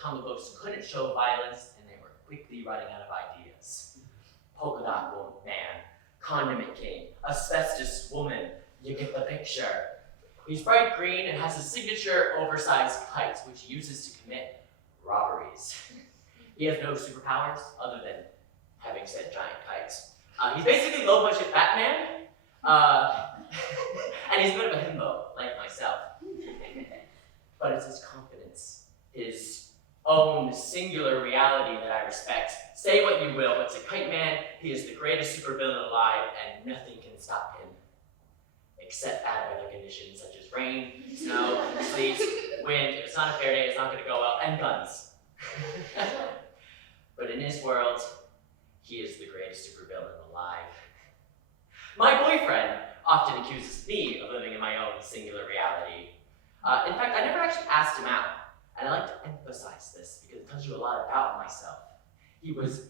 comic books couldn't show violence, and they were quickly running out of ideas. Polka dot man, condiment king, asbestos woman, you get the picture. He's bright green and has a signature oversized kite, which he uses to commit robberies. He has no superpowers other than having said giant kites. He's basically low budget Batman, and he's a bit of a himbo, like myself. But it's his confidence, his own singular reality that I respect. Say what you will, but to Kiteman, he is the greatest supervillain alive, and nothing can stop him. Except bad weather conditions such as rain, snow, sleet, wind. If it's not a fair day, it's not going to go well, and guns. But in his world, he is the greatest supervillain alive. My boyfriend often accuses me of living in my own singular reality. In fact, I never actually asked him out, and I like to emphasize this because it tells you a lot about myself. He was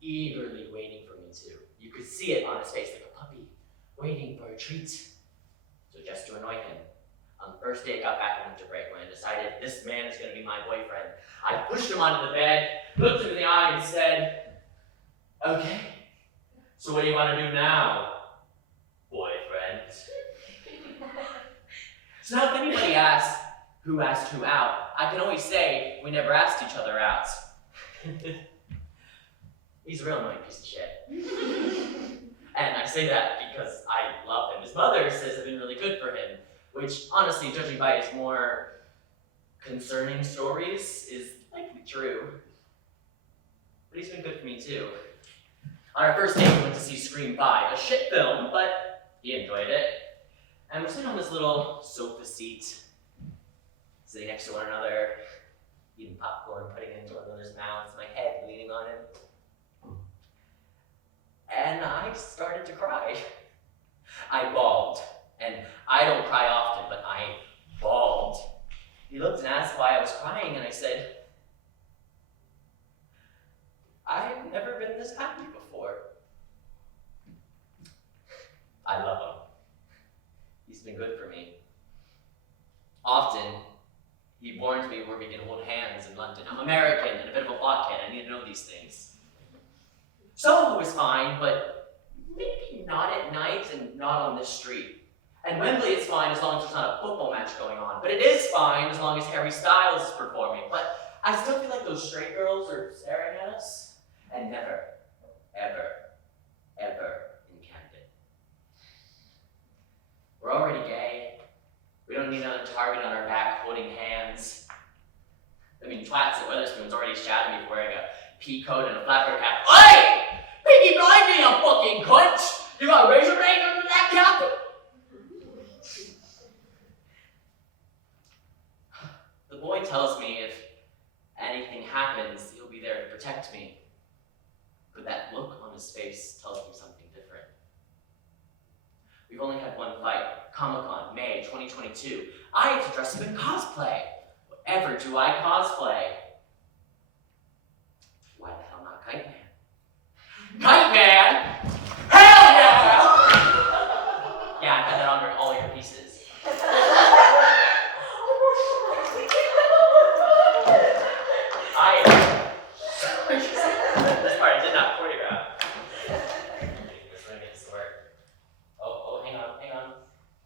eagerly waiting for me to. You could see it on his face like a puppy, waiting for a treat. So just to annoy him, on the first day I got back from winter break, when I decided this man is going to be my boyfriend, I pushed him onto the bed, looked him in the eye, and said, "Okay, so what do you want to do now, boyfriend?" So now if anybody asks who asked who out, I can always say we never asked each other out. He's a real annoying piece of shit. And I say that because I love him. His mother says I've been really good for him, which honestly, judging by his more concerning stories, is likely true. But he's been good for me too. On our first date, we went to see Scream 5, a shit film, but he enjoyed it. And we're sitting on this little sofa seat, sitting next to one another, eating popcorn, putting it into one another's mouths, my head leaning on him. And I started to cry. I bawled, and I don't cry often, but I bawled. He looked and asked why I was crying, and I said, "I've never been this happy before." I love him. He's been good for me. Often, he warns me where we can hold hands in London. I'm American and a bit of a blockhead. I need to know these things. Soho was fine, but maybe not at night and not on this street. And Wembley is fine as long as there's not a football match going on. But it is fine as long as Harry Styles is performing. But I still feel like those straight girls are staring at us. And never, ever, ever in Camden. We're already gay. We don't need another target on our back holding hands. I mean, twats at Weatherspoon's already shouted me for wearing a pea coat and a flapper cap. Oi! Piggy blinding, you fucking cunt! You got a razor blade under that cap? The boy tells me if anything happens, he'll be there to protect me. But that look on his face tells me something different. We've only had one fight, Comic-Con, May 2022. I had to dress him in cosplay. Whatever do I cosplay? Why the hell not Kiteman? Kiteman! Hell yeah! Yeah, I got that under all your pieces. This part I did not choreograph. This one gets to work. Oh, hang on.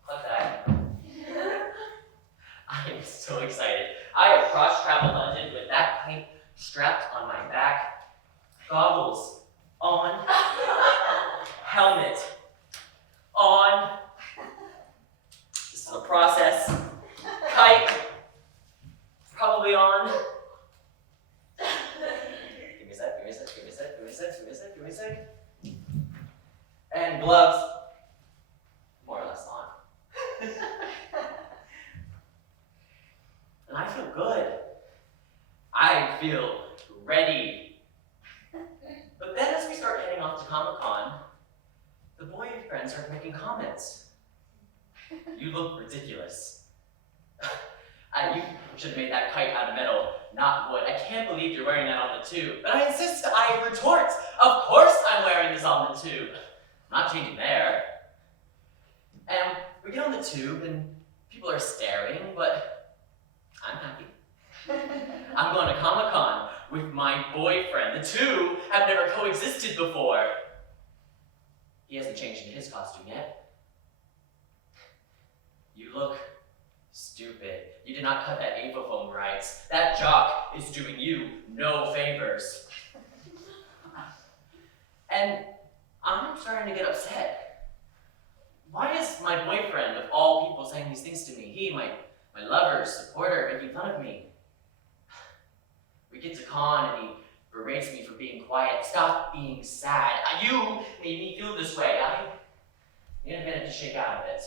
Click that. I am so excited. I have cross-traveled London with that kite strapped on my back, goggles on, helmet on. This is a process. Kite probably on. Give me a sec. And gloves, more or less on. And I feel good. I feel ready. But then as we start heading off to Comic-Con, the boyfriends start making comments. You look ridiculous. You should have made that kite out of metal, not wood. I can't believe you're wearing that on the tube. But I insist, I retort. Of course I'm wearing this on the tube. I'm not changing there. And we get on the tube and people are staring, but I'm happy. I'm going to Comic-Con with my boyfriend. The two have never coexisted before. He hasn't changed into his costume yet. You look stupid. You did not cut that apophone right. That jock is doing you no favors. And I'm starting to get upset. Why is my boyfriend, of all people, saying these things to me? He, my lover, supporter, making fun of me. We get to con and he berates me for being quiet. Stop being sad. You made me feel this way. I need a minute to shake out of it.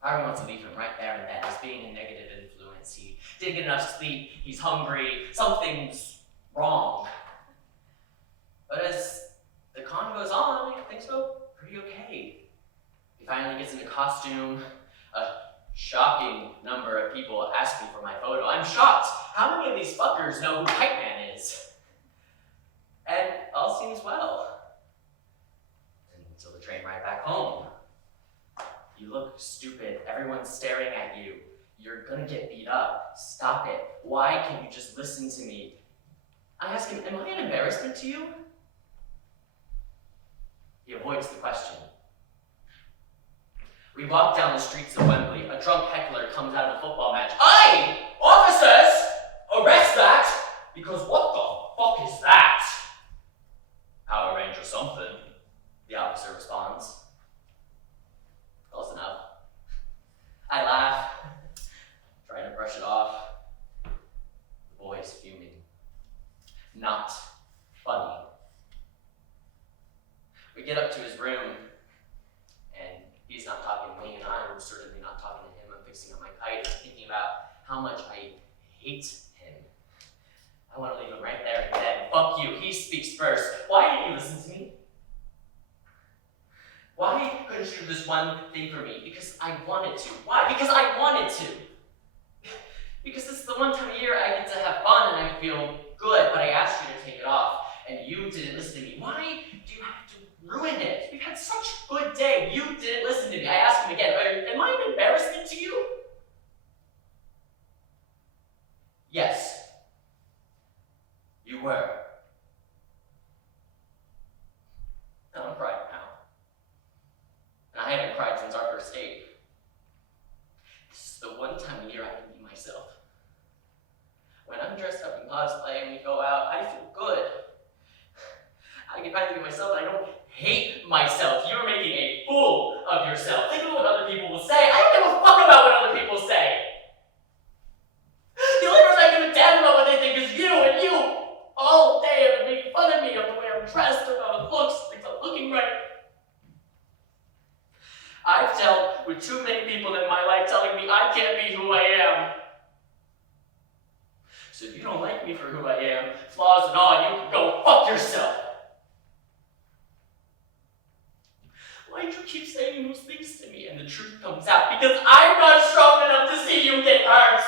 Harvey wants to leave him right there and then. He's being a negative influence. He didn't get enough sleep. He's hungry. Something's wrong. But as the con goes on, things go pretty okay. He finally gets into costume. A shocking number of people ask me for my photo. I'm shocked. How many of these fuckers know who Kiteman is? And all seems well. Until the train ride back home. You look stupid. Everyone's staring at you. You're gonna get beat up. Stop it. Why can't you just listen to me? I ask him, am I an embarrassment to you? He avoids the question. We walk down the streets of Wembley. A drunk heckler comes out of a football match. Aye! Officers! Arrest that! Because what the fuck is that? Power Ranger something, the officer responds. Close enough. I laugh, trying to brush it off. The boy is fuming. Not funny. We get up to his room, and he's not talking to me, and I'm certainly not talking to him. I'm fixing up my kite, and thinking about how much I hate him. I want to leave him right there and then. Fuck you, he speaks first. Why didn't you listen to me? Why couldn't you do this one thing for me? Because I wanted to. Why? Because I wanted to. Because this is the one time a year I get to have fun and I feel good, but I asked you to take it off, and you didn't listen to me. Why do you have to ruin it? We've had such a good day. You didn't listen to me. I asked him again, am I an embarrassment to you? Yes. You were. Now I'm crying now. And I hadn't cried since our first date. This is the one time a year I can be myself. When I'm dressed up in cosplay and we go out, I feel good. I can finally be myself and I don't hate myself. You're making a fool of yourself. Think of what other people will say. I don't give a fuck about what other people say. The only person I give a damn about what they think is you, and you all day are making fun of me of the way I'm dressed or how it looks, things I'm looking right. I've dealt with too many people in my life telling me I can't be who I am. So if you don't like me for who I am, flaws and all, you can go fuck yourself. Why do you keep saying those things to me and the truth comes out? Because I'm not strong enough to see you get hurt.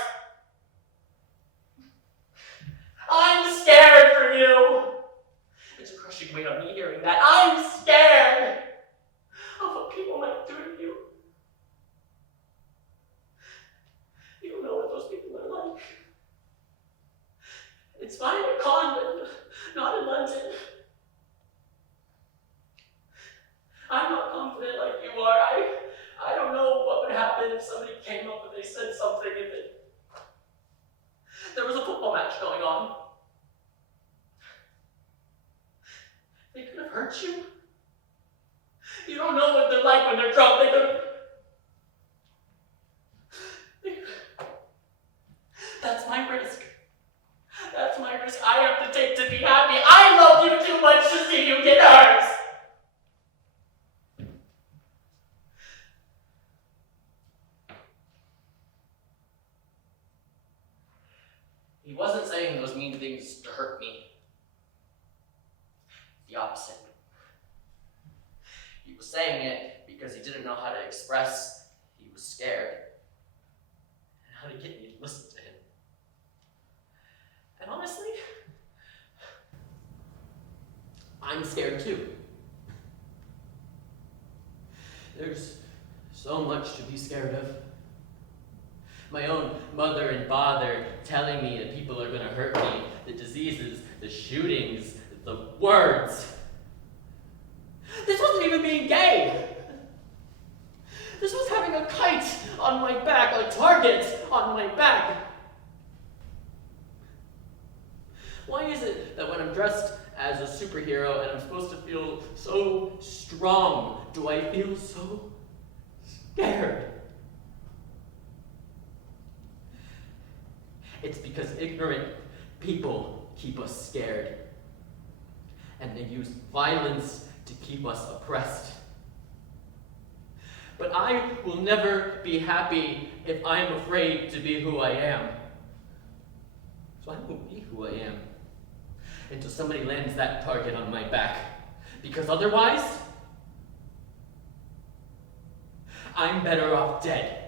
I'm scared for you. It's a crushing weight on me hearing that. I'm scared of what people might do to you. You don't know what those people are like. It's fine at con, but not in London. I'm not confident like you are. I don't know what would happen if somebody came up and they said something if there was a football match going on. They could have hurt you. You don't know what they're like when they're drunk. They could have... That's my risk. That's my risk I have to take to be happy. I love you too much to see you get hurt. He wasn't saying those mean things to hurt me. The opposite. He was saying it because he didn't know how to express he was scared and how to get me to listen to him. And honestly, I'm scared too. There's so much to be scared of. My own mother and father telling me that people are going to hurt me, the diseases, the shootings, the words. This wasn't even being gay. This was having a kite on my back, a target on my back. Why is it that when I'm dressed as a superhero and I'm supposed to feel so strong, do I feel so scared? It's because ignorant people keep us scared. And they use violence to keep us oppressed. But I will never be happy if I am afraid to be who I am. So I won't be who I am until somebody lands that target on my back. Because otherwise, I'm better off dead.